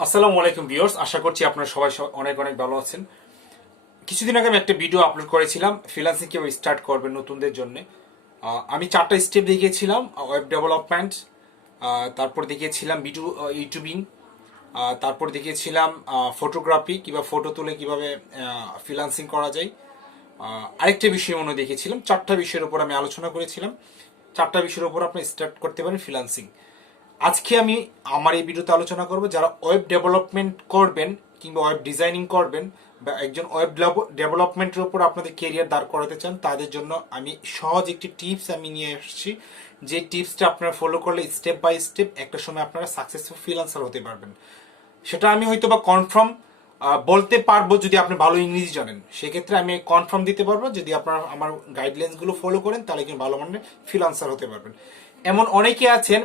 আসসালামু আলাইকুম ভিউয়ার্স, আশা করছি আপনারা সবাই অনেক অনেক ভালো আছেন। কিছুদিন আগে আমি একটা ভিডিও আপলোড করেছিলাম ফ্রিল্যান্সিং কিভাবে স্টার্ট করবেন নতুনদের জন্য। আমি 4টা স্টেপ দেখিয়েছিলাম: ওয়েব ডেভেলপমেন্ট, তারপর দেখিয়েছিলাম ভিডিও ইউটিউবিং, তারপর দেখিয়েছিলাম ফটোগ্রাফি, কিভাবে ফটো তুলে কিভাবে ফ্রিল্যান্সিং করা যায়। আরেকটা বিষয় মনে দেখিয়েছিলাম। 4টা বিষয়ের উপর আমি আলোচনা করেছিলাম। 4টা বিষয়ের উপর আপনি স্টার্ট করতে পারেন ফ্রিল্যান্সিং। আজকে আমি আমার এই ভিডিওতে আলোচনা করব যারা ওয়েব ডেভেলপমেন্ট করবেন কিংবা ওয়েব ডিজাইনিং করবেন বা একজন ওয়েব ডেভেলপমেন্টের উপর আপনাদের কেরিয়ার দাঁড় করাতে চান, তাদের জন্য আমি সহজ একটি টিপস আমি নিয়ে এসেছি। যে টিপসটা আপনারা ফলো করলে স্টেপ বাই স্টেপ একটা সময় আপনারা সাকসেসফুল ফ্রিল্যান্সার হতে পারবেন। সেটা আমি হয়তো বা কনফার্ম বলতে পারবো যদি আপনি ভালো ইংরেজি জানেন। সেক্ষেত্রে আমি কনফার্ম দিতে পারবো যদি আপনারা আমার গাইডলাইন্সগুলো ফলো করেন তাহলে কিন্তু ভালো মানের ফ্রিল্যান্সার হতে পারবেন। এমন অনেকে আছেন,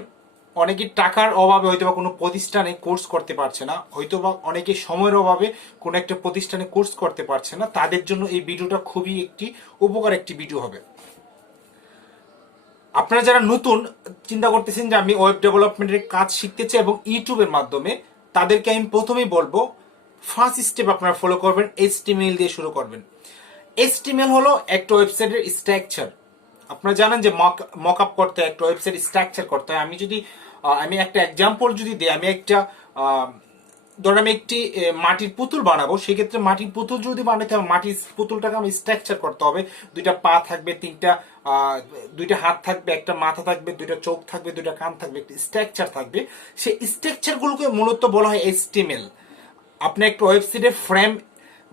অনেকে টাকার অভাবে হয়তোবা কোনো প্রতিষ্ঠানে কোর্স করতে পারছে না, হয়তোবা অনেকে সময়ের অভাবে কোনো একটা প্রতিষ্ঠানে কোর্স করতে পারছে না। তাদের জন্য এই ভিডিওটা খুবই একটি উপকার একটি ভিডিও হবে। আপনারা যারা নতুন চিন্তা করতেছেন যে আমি ওয়েব ডেভেলপমেন্টের কাজ শিখতে চাই এবং ইউটিউবের মাধ্যমে, তাদেরকে আমি প্রথমেই বলবো ফার্স্ট স্টেপ আপনারা ফলো করবেন, এইচটিএমএল দিয়ে শুরু করবেন। এইচটিএমএল হলো একটা ওয়েবসাইটের স্ট্রাকচার। আপনারা জানেন যে মক আপ করতে হয়, একটা ওয়েবসাইট স্ট্রাকচার করতে হয়। আমি একটা এক্সাম্পল যদি দিই, ধর আমি একটি মাটির পুতুল বানাবো, সেক্ষেত্রে মাটির পুতুল যদি বানাতে হবে, মাটির পুতুলটাকে আমি স্ট্রাকচার করতে হবে। দুইটা পা থাকবে, দুইটা হাত থাকবে, একটা মাথা থাকবে, দুইটা চোখ থাকবে, দুইটা কান থাকবে, একটা স্ট্রাকচার থাকবে। সেই স্ট্রাকচার গুলোকে মূলত বলা হয় এইচটিএমএল। আপনি একটা ওয়েবসাইটের ফ্রেম,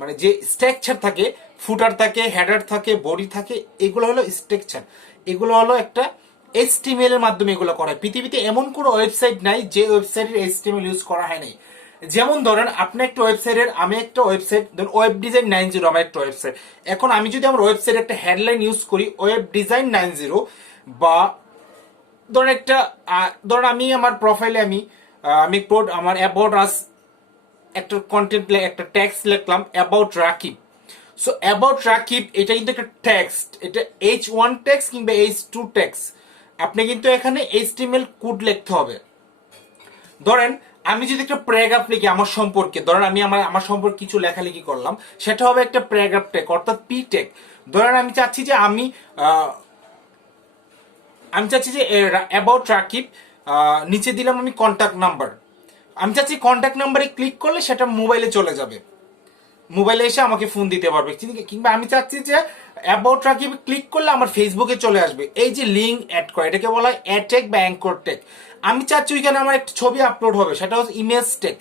মানে যে স্ট্রাকচার থাকে, ফুটার থাকে, হেডার থাকে, বডি থাকে, এগুলো হলো স্ট্রাকচার। এগুলো হলো একটা এইচটিএমএল এর মাধ্যমে এগুলো করা হয়। পৃথিবীতে এমন কোনো ওয়েবসাইট নাই যে ওয়েবসাইটের এইচটিএমএল ইউজ করা হয় নাই। যেমন ধরেন আপনি একটা ওয়েবসাইটের, আমি একটা ওয়েবসাইট ধরুন ওয়েব ডিজাইন 90, আমার একটা ওয়েবসাইট। এখন আমি যদি আমার ওয়েবসাইটে একটা হেডলাইন ইউজ করি ওয়েব ডিজাইন 90, বা ধরেন আমি আমার প্রোফাইলে আমার অ্যাবাউট আস একটা কন্টেন্ট, একটা টেক্সট লিখলাম about Rakib. So about Rakib এটা কিন্তু একটা টেক্সট, এটা H1 টেক্সট কিংবা H2 টেক্সট। আপনি কিন্তু এখানে এইচটিএমএল কোড লিখতে হবে। ধরেন আমি যদি একটা প্যারাগ্রাফ লিখি আমার সম্পর্কে, ধরেন আমি আমার সম্পর্কে কিছু লেখালেখি করলাম, সেটা হবে একটা প্যারাগ্রাফ টেক অর্থাৎ পি টেক। ধরেন আমি চাচ্ছি যে অ্যাবাউট রাকিব, নিচে দিলাম আমি কন্ট্যাক্ট নাম্বার। আমি চাচ্ছি কন্ট্যাক্ট নাম্বারে ক্লিক করলে সেটা মোবাইলে চলে যাবে, মোবাইলে এসে আমাকে ফোন দিতে পারবে। কিংবা আমি চাচ্ছি যে অ্যাবাউট রাকিব ক্লিক করলে আমার ফেসবুকে চলে আসবে। এই যে লিঙ্ক অ্যাড করা, এটাকে বলা হয় অ্যাড টেক বা অ্যাঙ্কর টেক। আমি চাচ্ছি ওইখানে আমার একটা ছবি আপলোড হবে, সেটা হচ্ছে ইমেজ টেক।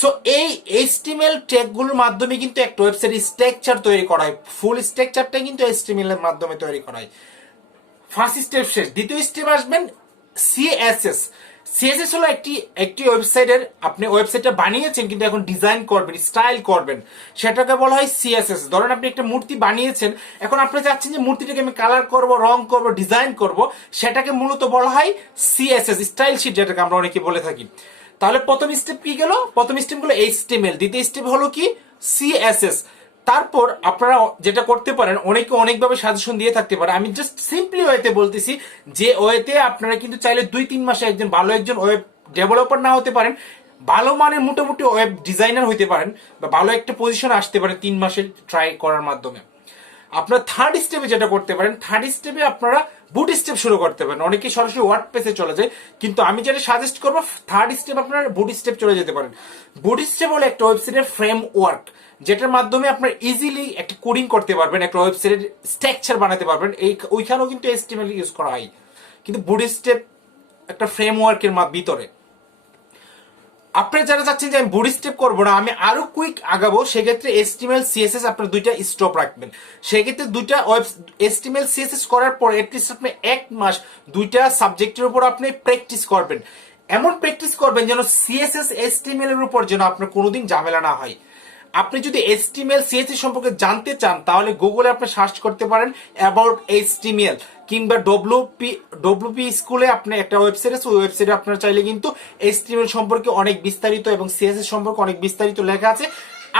সো এই এইচটিএমএল টেক গুলোর মাধ্যমে কিন্তু একটা ওয়েবসাইট স্ট্রাকচার তৈরি করা হয়। ফুল স্ট্রাকচারটা কিন্তু এইচটিএমএল এর মাধ্যমে তৈরি করা হয়। ফার্স্ট স্টেপ শেষ, দ্বিতীয় স্টেপ আসবেন সিএসএস। সিএসএস হলো একটি ওয়েবসাইটের, আপনি ওয়েবসাইটটা বানিয়েছেন কিন্তু এখন ডিজাইন করবেন, স্টাইল করবেন, সেটাকে বলা হয় সিএসএস। ধরেন আপনি একটা মূর্তি বানিয়েছেন, এখন আপনি চাচ্ছেন যে মূর্তিটাকে আমি কালার করব, রং করব, ডিজাইন করব, সেটাকে মূলত বলা হয় সিএসএস, স্টাইল শিট যেটাকে আমরা অনেকে বলে থাকি। তাহলে প্রথম স্টেপ কি গেল? প্রথম স্টেপ হলো এইচটিএমএল, দ্বিতীয় স্টেপ হলো কি সিএসএস। তারপর আপনারা যেটা করতে পারেন, অনেকে অনেকভাবে সাজেশন দিয়ে থাকতে পারে, আমি জাস্ট সিম্পলি ওয়েতে বলতেছি যে ওয়েতে আপনারা কিন্তু চাইলে 2-3 মাসে একজন ওয়েব ডেভেলপার না হতে পারেন, ভালো মানের মোটামুটি ওয়েব ডিজাইনার হইতে পারেন, বা ভালো একটা পজিশনে আসতে পারেন 3 মাসে ট্রাই করার মাধ্যমে। আপনারা থার্ড স্টেপে যেটা করতে পারেন, থার্ড স্টেপে আপনারা বুট স্টেপ শুরু করতে পারেন। অনেকে সরাসরি ওয়ার্ডপ্রেসে চলে যায়, কিন্তু আমি যেটা সাজেস্ট করবো থার্ড স্টেপ আপনারা বুট স্টেপ চলে যেতে পারেন। বুট স্টেপ হলো একটা ওয়েবসাইটের ফ্রেমওয়ার্ক, যেটার মাধ্যমে আপনারা ইজিলি একটা কোডিং করতে পারবেন, একটা ওয়েবসাইটের স্ট্রাকচার বানাতে পারবেন। ওইখানেও কিন্তু এইচটিএমএল ইউজ করা হয়, কিন্তু বুট স্টেপ একটা ফ্রেমওয়ার্কের ভিতরে। আপনারা যারা চাচ্ছেন যে আমি বুট স্টেপ করবো না, আমি আরো কুইক আগাবো, সেক্ষেত্রে এইচটিএমএল সিএসএস আপনার দুইটা স্টপ রাখবেন। সেক্ষেত্রে দুইটা এইচটিএমএল সিএসএস করার পর এটলিস্ট আপনি 1 মাস দুইটা সাবজেক্টের উপর আপনি প্র্যাকটিস করবেন। এমন প্র্যাকটিস করবেন যেন সিএসএস এইচটিএমএল এর উপর যেন আপনার কোনোদিন ঝামেলা না হয়। আপনি যদি এইচটিএমএল সিএসএস সম্পর্কে জানতে চান তাহলে গুগলে আপনি সার্চ করতে পারেন অ্যাবাউট এইচটিএমএল, কিংবা ডব্লিউপি স্কুলে আপনি একটা ওয়েবসাইট আছে, ওই ওয়েবসাইটে আপনারা চাইলে কিন্তু এইচটিএমএল সম্পর্কে অনেক বিস্তারিত এবং সিএসএস সম্পর্কে অনেক বিস্তারিত লেখা আছে।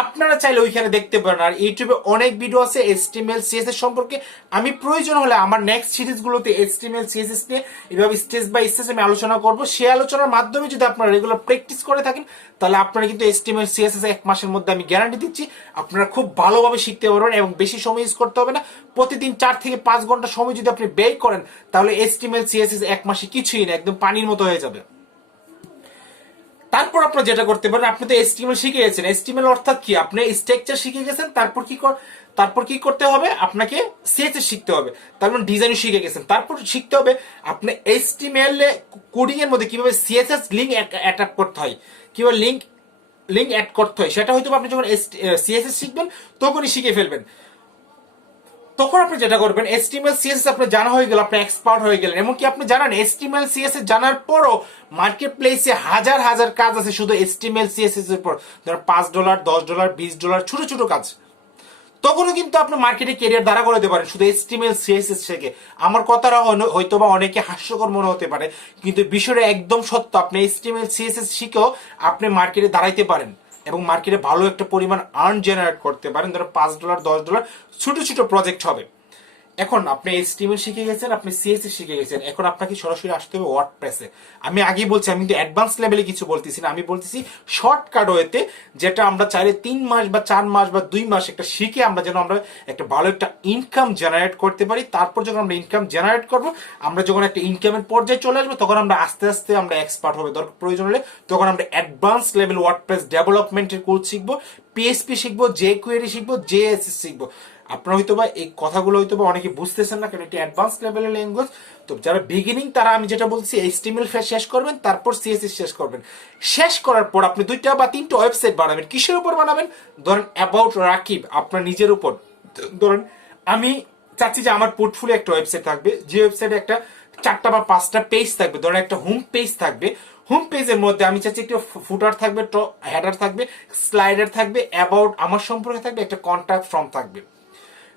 আপনারা চাইলে ওইখানে দেখতে পারেন। আর ইউটিউবে অনেক ভিডিও আছে HTML CSS সম্পর্কে, আমি প্রয়োজন হলে আমার নেক্সট সিরিজগুলোতে HTML CSS নিয়ে এভাবে স্টেজ বাই স্টেজ আমি আলোচনা করব। সেই আলোচনার মাধ্যমে যদি আপনারা রেগুলার প্র্যাকটিস করে থাকেন তাহলে আপনারা কিন্তু HTML CSS 1 মাসের মধ্যে আমি গ্যারান্টি দিচ্ছি আপনারা খুব ভালোভাবে শিখতে পারবেন এবং বেশি সময় ইউজ করতে হবে না। প্রতিদিন 4 থেকে 5 ঘন্টা সময় যদি আপনি ব্যয় করেন তাহলে HTML CSS 1 মাসে কিছুই না, একদম পানির মতো হয়ে যাবে। তারপর আপনারা যেটা করতে পারেন, আপনি তো HTML শিখে গেছেন, HTML অর্থাৎ কি আপনি স্ট্রাকচার শিখে গেছেন, তারপর কি করতে হবে, আপনাকে CSS শিখতে হবে, তারপর ডিজাইন শিখে গেছেন, তারপর শিখতে হবে আপনি HTML কোডিং এর মধ্যে কিভাবে CSS লিংক অ্যাটাচ করতে হয়, কিভাবে লিংক অ্যাড করতে হয়, সেটা হয়তো আপনি যখন CSS শিখবেন তখনই শিখে ফেলবেন। তখন আপনি যেটা করবেন, HTML CSS আপনি জানা হয়ে গেল, আপনি এক্সপার্ট হয়ে গেলেন। এমনকি আপনি জানেন HTML CSS জানার পরও মার্কেট প্লেসে হাজার হাজার কাজ আছে শুধু HTML CSS এর পর, ধরেন $5, $10, $20 ছোট ছোট কাজ। তখনও কিন্তু আপনি মার্কেটে ক্যারিয়ার দাঁড়া করাতে পারেন শুধু HTML CSS থেকে। আমার কথাটা হয়তো বা অনেকে হাস্যকর মনে হতে পারে, কিন্তু বিষয়টা একদম সত্য। আপনি HTML CSS শিখেও আপনি মার্কেটে দাঁড়াইতে পারেন এবং মার্কেটে ভালো একটা পরিমাণ আর্ন জেনারেট করতে পারেন। ধরো $5, $10 ছোট ছোট প্রজেক্ট হবে। এখন আপনি HTML শিখে গেছেন, আপনি CSS শিখে গেছেন, এখন আপনাকে সরাসরি আসতে হবে ওয়ার্ডপ্রেসে। আমি আগেই বলছি, আমি কিন্তু অ্যাডভান্স লেভেলে কিছু বলতেছি না, আমি বলতেছি শর্টকাট ওয়েতে, যেটা আমরা চাইলে 3 মাস বা 4 মাস বা 2 মাস একটা শিখে আমরা যেন আমরা একটা ভালো একটা ইনকাম জেনারেট করতে পারি। তারপর যখন আমরা ইনকাম জেনারেট করব, আমরা যখন একটা ইনকামের পর্যায়ে চলে আসবো, তখন আমরা আস্তে আস্তে আমরা এক্সপার্ট হবে, দরকার প্রয়োজন হলে তখন আমরা অ্যাডভান্স লেভেল ওয়ার্ডপ্রেস ডেভেলপমেন্টের কোর্স শিখবো, PHP শিখবো, jQuery শিখবো, JSS শিখবো। আপনারা হয়তোবা এই কথাগুলো হয়তোবা অনেকে বুঝতেছেন না, কারণ এটি অ্যাডভান্স লেভেলের ল্যাঙ্গুয়েজ। তো যারা বিগিনিং তারা আমি যেটা বলছি HTML শেষ করবেন, তারপর CSS শেষ করবেন। শেষ করার পর আপনি 2টা বা 3টা ওয়েবসাইট বানাবেন। কিসের উপর বানাবেন? ধরেন অ্যাবাউট রাকিব, আপনার নিজের উপর। ধরেন আমি চাচ্ছি যে আমার পোর্টফোলিও একটা ওয়েবসাইট থাকবে, যে ওয়েবসাইটে একটা 4টা বা 5টা পেজ থাকবে। ধরেন একটা হোম পেজ থাকবে, হোম পেজের মধ্যে আমি চাচ্ছি একটা ফুটার থাকবে, হেডার থাকবে, স্লাইডার থাকবে, অ্যাবাউট আমার সম্পর্কে থাকবে, একটা কন্ট্যাক্ট ফর্ম থাকবে।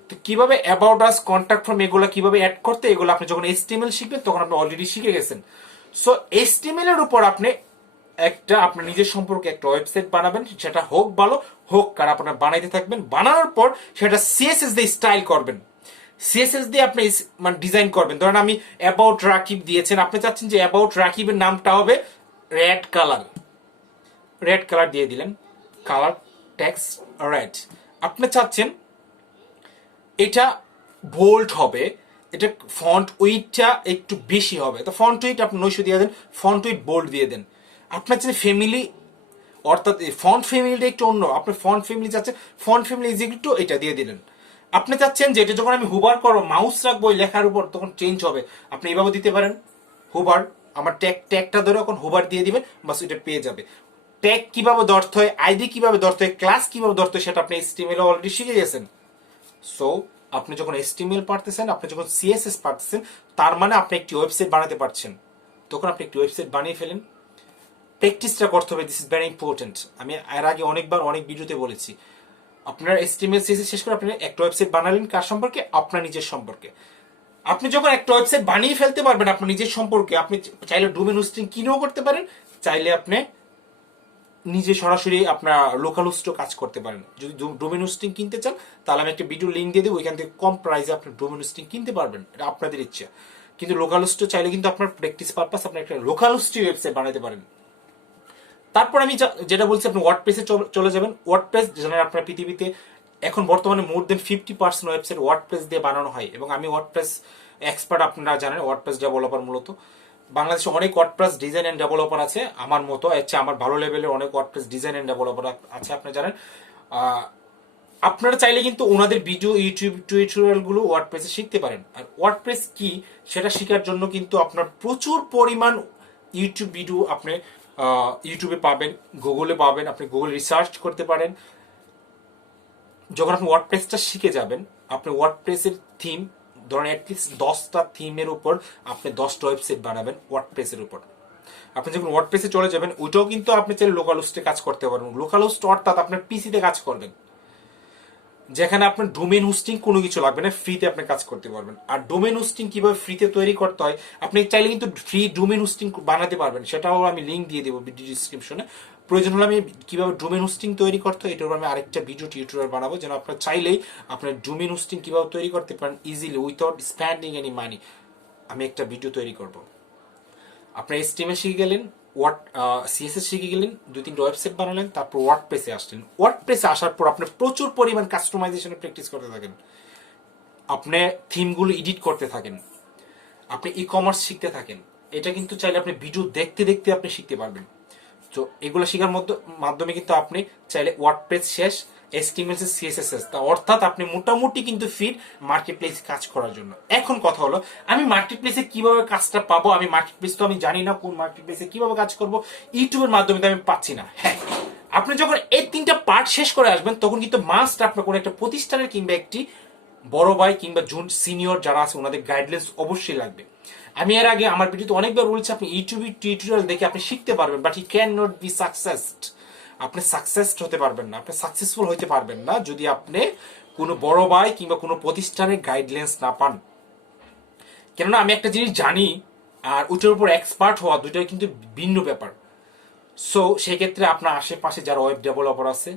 তো কিভাবে অ্যাবাউট আস, কন্ট্যাক্ট ফর্ম এগুলো কিভাবে অ্যাড করতে, এগুলো আপনি যখন HTML শিখবেন তখন আপনি অলরেডি শিখে গেছেন। সো HTML এর উপর আপনি একটা আপনার নিজের সম্পর্কে একটা ওয়েবসাইট বানাবেন, সেটা হোক ভালো হোক খারাপ আপনার বানাইতে থাকবেন। বানানোর পর সেটা CSS দিয়ে স্টাইল করবেন, CSS দিয়ে আপনি মানে ডিজাইন করবেন। ধরেন আমি অ্যাবাউট রাকিব দিয়েছেন, আপনি চাচ্ছেন যে অ্যাবাউট রাকিবের নামটা হবে রেড কালার দিয়ে দিলেন, কালার টেক্সট রেড। আপনি চাচ্ছেন এটা বোল্ড হবে, এটা ফন্ট উইডটা একটু বেশি হবে, তো ফন্ট উইড আপনি 900 দিয়ে দেন, ফন্ট উইড বোল্ড দিয়ে দেন। আপনার যে ফ্যামিলি, অর্থাৎ ফন্ট ফ্যামিলিটা একটু অন্য, আপনি ফন্ট ফ্যামিলি চাচ্ছেন, font family is equal to এটা দিয়ে দিলেন। আপনি চাচ্ছেন যে এটা যখন আমি হুবার করবো, মাউস রাখবো ওই লেখার উপর, তখন চেঞ্জ হবে, আপনি এইভাবে দিতে পারেন হুবার। আমার ট্যাগটা ধরে এখন হুবার দিয়ে দিবেন, বাস এটা পেয়ে যাবে। ট্যাগ কিভাবে ধরতে হয়, আইডি কিভাবে ধরতে হয়, ক্লাস কিভাবে ধরতে হয়, সেটা আপনি HTML অলরেডি শিখে গেছেন। সো আপনি যখন HTML পারতেছেন, আপনি যখন CSS পারতেছেন, তার মানে আপনি একটি ওয়েবসাইট বানাতে পারছেন। তখন আপনি একটি ওয়েবসাইট বানিয়ে ফেলেন। প্র্যাকটিসটা করতে হবে, দিস ইজ ভেরি ইম্পর্টেন্ট। আমি এর আগে অনেকবার অনেক ভিডিওতে বলেছি, আপনার HTML CSS শেষ করে আপনি একটা ওয়েবসাইট বানালেন, কার সম্পর্কে? আপনার নিজের সম্পর্কে। আপনি যখন একটা ওয়েবসাইট বানিয়ে ফেলতে পারবেন আপনার নিজের সম্পর্কে, আপনি চাইলে ডোমেন হোস্টিং কিনেও করতে পারেন, চাইলে আপনি নিজে সরাসরি আপনার লোকাল হোস্টও কাজ করতে পারেন। যদি ডোমেন হোস্টিং কিনতে চান তাহলে আমি একটা ভিডিও লিঙ্ক দিয়ে দেবো, ওইখান থেকে কম প্রাইসে আপনি ডোমেন হোস্টিং কিনতে পারবেন, এটা আপনাদের ইচ্ছা। কিন্তু লোকাল হোস্টও চাইলে কিন্তু আপনার প্র্যাকটিস পারপাস আপনি একটা লোকাল হোস্টই ওয়েবসাইট বানাতে পারেন। তারপর আমি যেটা বলছি, আপনি ওয়ার্ডপ্রেসে চলে যাবেন। ওয়ার্ডপ্রেস জানেন আপনার পৃথিবীতে এখন বর্তমানে মোর দেন 50% ওয়েবসাইট ওয়ার্ডপ্রেস দিয়ে বানানো হয়, এবং আমি ওয়ার্ডপ্রেস এক্সপার্ট, আপনারা জানেন, ওয়ার্ডপ্রেস ডেভেলপার। মূলত বাংলাদেশে অনেক ওয়ার্ডপ্রেস ডিজাইন এন্ড ডেভেলপার আছে, আমার মতো আছে, আমার ভালো লেভেলের অনেক ওয়ার্ডপ্রেস ডিজাইন এন্ড ডেভেলপার আছে, আপনি জানেন। আপনারা চাইলে কিন্তু ওনাদের ভিডিও ইউটিউব টিউটোরিয়াল গুলো ওয়ার্ডপ্রেসে শিখতে পারেন। আর ওয়ার্ডপ্রেস কি সেটা শেখার জন্য কিন্তু আপনার প্রচুর পরিমাণ ইউটিউব ভিডিও আপনি ইউটিউবে পাবেন, গুগলে পাবেন, আপনি গুগল রিসার্চ করতে পারেন। যখন আপনি ওয়ার্ডপ্রেসটা শিখে যাবেন, আপনি ওয়ার্ডপ্রেসের থিম, ধরেন অ্যাটলিস্ট 10টা থিমের উপর আপনি 10টা ওয়েবসাইট বানাবেন ওয়ার্ডপ্রেসের উপর। আপনি যখন ওয়ার্ডপ্রেসে চলে যাবেন, ওইটাও কিন্তু আপনি চাইলে লোকাল হোস্টে কাজ করতে পারবেন। লোকাল হোস্ট অর্থাৎ আপনার পিসিতে কাজ করবেন, যেখানে আপনার ডোমেন হোস্টিং কোনো কিছু লাগবে না, ফ্রিতে আপনি কাজ করতে পারবেন। আর ডোমেন হোস্টিং কিভাবে ফ্রিতে তৈরি করতে হয়, আপনি চাইলে কিন্তু ফ্রি ডোমেন হোস্টিং বানাতে পারবেন, সেটাও আমি লিঙ্ক দিয়ে দেবো ভিডিও ডিসক্রিপশনে। প্রয়োজন হলে আমি কিভাবে ডোমেন হোস্টিং তৈরি করতে হয় এটার উপর আমি আরেকটা ভিডিও টিউটোরিয়াল বানাবো, যেন আপনারা চাইলেই আপনার ডোমেন হোস্টিং কিভাবে তৈরি করতে পারেন easily without spending any money, আমি একটা ভিডিও তৈরি করব। আপনার HTML শিখে গেলেন, CSS শিখে গেলেন, 2-3টা ওয়েবসাইট বানালেন, তারপর ওয়ার্ডপ্রেসে আসলেন। ওয়ার্ডপ্রেসে আসার পর আপনি প্রচুর পরিমাণ কাস্টমাইজেশনের প্র্যাকটিস করতে থাকেন, আপনি থিমগুলো এডিট করতে থাকেন, আপনি ই-কমার্স শিখতে থাকেন। এটা কিন্তু চাইলে আপনি ভিডিও দেখতে দেখতে আপনি শিখতে পারবেন। তো এগুলো শেখার মাধ্যমে কিন্তু আপনি চাইলে ওয়ার্ডপ্রেস শেষ, HTML CSS, অর্থাৎ আপনি মোটামুটি কিন্তু ফিট মার্কেট প্লেসে কাজ করার জন্য। এখন কথা হলো আমি মার্কেট প্লেসে কিভাবে কাজটা পাবো, আমি মার্কেট প্লেস তো আমি জানি না কোন মার্কেট প্লেসে কিভাবে কাজ করব, ইউটিউবের মাধ্যমে তো আমি পাচ্ছি না। হ্যাঁ, আপনি যখন এই 3টা পার্ট শেষ করে আসবেন তখন কিন্তু মাস্ট আপনার কোনো একটা প্রতিষ্ঠানের কিংবা একটি বড় ভাই কিংবা সিনিয়র যারা আছে ওনাদের গাইডলাইন্স অবশ্যই লাগবে। আমি এর আগে আমার ভিডিওতে অনেকবার বলেছি আপনি ইউটিউবে টিউটোরিয়াল দেখে আপনি শিখতে পারবেন, but you can not be successed. আপনি সাকসেসড হতে পারবেন না, আপনি সাকসেসফুল হতে পারবেন না যদি আপনি কোনো বড় ভাই কিংবা কোনো প্রতিষ্ঠানের গাইডলাইন্স না পান। কেননা আমি একটা জিনিস জানি আর ওইটার উপর এক্সপার্ট হওয়া দুইটাই কিন্তু ভিন্ন ব্যাপার। সো সেক্ষেত্রে আপনার আশেপাশে যারা ওয়েব ডেভেলপার আছে,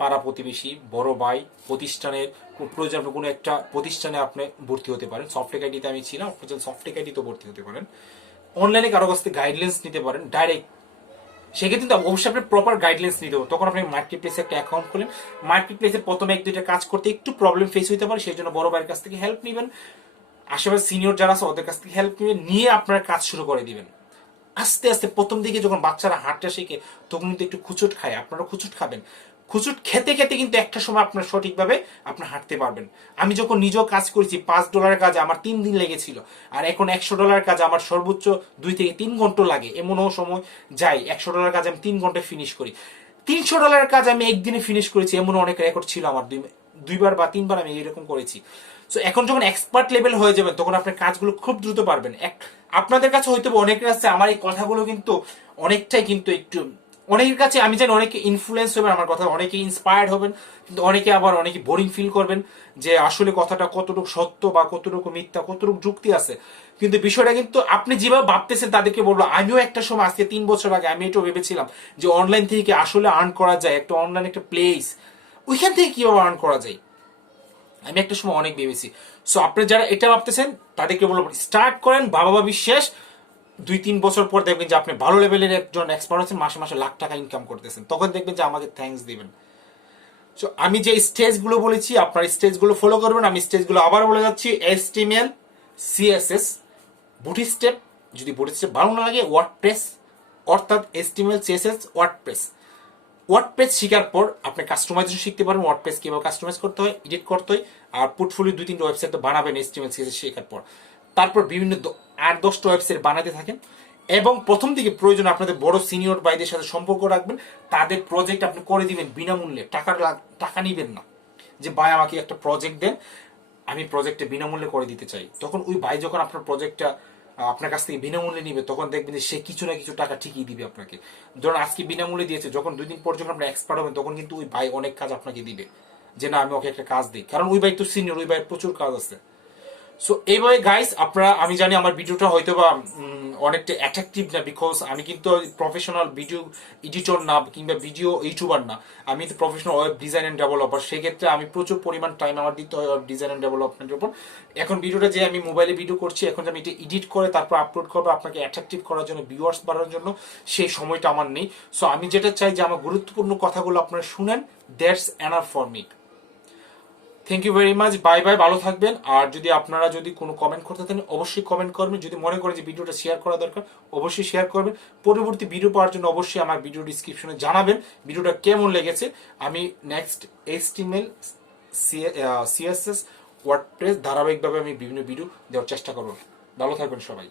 পাড়া প্রতিবেশী, বড় ভাই, প্রতিষ্ঠানের প্রয়োজন কোনো একটা প্রতিষ্ঠানে আপনি ভর্তি হতে পারেন। সফটওয়্যার আইডিতে আমি ছিলাম, আপনি সফটওয়্যার আইডিতে ভর্তি হতে পারেন। অনলাইনে কারো কাছ থেকে গাইডলাইন্স নিতে পারেন ডাইরেক্ট। সেক্ষেত্রে কিন্তু অবশ্যই আপনি প্রপার গাইডলাইন্স নিতে হবে। তখন আপনি মার্কেট প্লেসে একটা অ্যাকাউন্ট খুলেন, মার্কেট প্লেসে প্রথমে 1-2টা কাজ করতে একটু প্রবলেম ফেস হতে পারে, সেই জন্য বড় ভাইয়ের কাছ থেকে হেল্প নেবেন, আশেপাশে সিনিয়র যারা আছে ওদের কাছ থেকে হেল্প নেবেন, নিয়ে আপনার কাজ শুরু করে দিবেন। আস্তে আস্তে প্রথম দিকে যখন বাচ্চারা হাঁটতে শিখে তখন কিন্তু একটু খুচুট খায়, আপনারা খুচুট খাবেন। খুচুট খেতে খেতে কিন্তু একটা সময় আপনার সঠিকভাবে আপনি হাঁটতে পারবেন। আমি যখন নিজেও কাজ করেছি, $5 কাজ আমার 3 দিন লেগেছিল, আর এখন $100 কাজ আমার সর্বোচ্চ 2 থেকে 3 ঘন্টা লাগে। এমনও সময় যাই $100 কাজ আমি 3 ঘন্টায় ফিনিশ করি, $300 কাজ আমি একদিনে ফিনিশ করেছি, এমন অনেক রেকর্ড ছিল আমার। 2বার বা 3বার আমি এরকম করেছি। সো এখন যখন এক্সপার্ট লেভেল হয়ে যাবেন তখন আপনার কাজগুলো খুব দ্রুত পারবেন। আপনাদের কাছে হয়তো অনেকের কাছে আমার এই কথাগুলো কিন্তু অনেকটাই কিন্তু একটু, অনেকের কাছে আমি জানি অনেকে ইনফ্লুয়েন্স হবেন আমার কথা, অনেকে ইন্সপায়ার্ড হবেন, কিন্তু অনেকে আবার অনেকে বোরিং ফিল করবেন যে আসলে কথাটা কতটুকু সত্য বা কতটুকু মিথ্যা, কতটুকু যুক্তি আছে। কিন্তু বিষয়টা কিন্তু আপনি যেভাবে ভাবতেছেন তাদেরকে বলবো, আমিও একটা সময় আজকে 3 বছর আগে আমি এটাও ভেবেছিলাম যে অনলাইন থেকে আসলে আর্ন করা যায়, একটা অনলাইন একটা প্লেস, ওইখান থেকে কিভাবে আর্ন করা যায় আমি একটা সময় অনেক ভেবেছি। সো আপনি যারা এটা ভাবতেছেন তাদেরকে বলবো স্টার্ট করেন, ভাবাভাবি শেষ, 2-3 বছর পর দেখবেন যে আপনি ভালো লেভেলের একজন এক্সপার্ট আছেন, মাসে মাসে লাখ টাকা ইনকাম করতেছেন, তখন দেখবেন যে আমাকে থ্যাঙ্কস দিবেন। সো আমি যে স্টেজগুলো বলেছি আপনার স্টেজগুলো ফলো করবেন। আমি স্টেজগুলো আবার বলে যাচ্ছি, HTML CSS বুটি স্টেপ, যদি বুটি স্টেপ ভালো না লাগে ওয়ার্ডপ্রেস, অর্থাৎ HTML CSS ওয়ার্ডপ্রেস। ওয়ার্ডপ্রেস শেখার পর আপনি কাস্টমাইজেশন শিখতে পারবেন, ওয়ার্ডপ্রেস কিভাবে কাস্টমাইজ করতে হয়, এডিট করতে হয়, আর পোর্টফোলিও 2-3টা ওয়েবসাইট তো বানাবেন HTML CSS শেখার পর। তারপর বিভিন্ন 8-10টা ওয়েবসাইট বানাতে থাকেন, এবং প্রথম দিকে প্রয়োজন আপনাদের বড় সিনিয়র ভাইদের সাথে সম্পর্ক রাখবেন, তাদের প্রজেক্ট আপনি করে দিবেন বিনামূল্যে, টাকা নিবেন না যে ভাই আমাকে একটা প্রজেক্ট দেন, আমি প্রজেক্টে বিনামূল্যে করে দিতে চাই। তখন ওই ভাই যখন আপনার প্রজেক্টটা আপনার কাছ থেকে বিনামূল্যে নিবে তখন দেখবেন যে সে কিছু না কিছু টাকা ঠিকই দিবে আপনাকে। ধরুন আজকে বিনামূল্যে দিয়েছে, যখন 2 দিন পর যখন আপনি এক্সপার্ট হবেন তখন কিন্তু ওই ভাই অনেক কাজ আপনাকে দিবে, যে না আমি ওকে একটা কাজ দিই, কারণ ওই ভাই তো সিনিয়র, ওই ভাইয়ের প্রচুর কাজ আছে। সো এইভাবে গাইস আপনারা, আমি জানি আমার ভিডিওটা হয়তো বা অনেকটা অ্যাট্রাকটিভ না, বিকজ আমি কিন্তু প্রফেশনাল ভিডিও এডিটর না কিংবা ভিডিও ইউটিউবার না, আমি তো professional web design end developer. সেক্ষেত্রে আমি প্রচুর পরিমাণ টাইম আমার দিতে হয় ওয়েব ডিজাইন এন্ড ডেভেলপমেন্টের উপর। এখন ভিডিওটা যে আমি মোবাইলে ভিডিও করছি, এখন যে আমি এটা এডিট করে তারপর আপলোড করবো আপনাকে অ্যাট্রাকটিভ করার জন্য, ভিউয়ার্স বাড়ানোর জন্য, সেই সময়টা আমার নেই। সো আমি যেটা চাই যে আমার গুরুত্বপূর্ণ কথাগুলো আপনারা শুনেন, that's enough for me. Thank you very much, bye bye, ভালো থাকবেন। আর যদি আপনারা যদি কোনো কমেন্ট করতে থাকেন অবশ্যই কমেন্ট করবেন, যদি মনে করেন যে ভিডিওটা শেয়ার করা দরকার অবশ্যই শেয়ার করবেন। পরবর্তী ভিডিও পাওয়ার জন্য অবশ্যই আমার ভিডিও ডিসক্রিপশনে জানাবেন ভিডিওটা কেমন লেগেছে। আমি নেক্সট HTML CSS ওয়ার্ডপ্রেস ধারাবাহিকভাবে আমি বিভিন্ন ভিডিও দেওয়ার চেষ্টা করব। ভালো থাকবেন সবাই।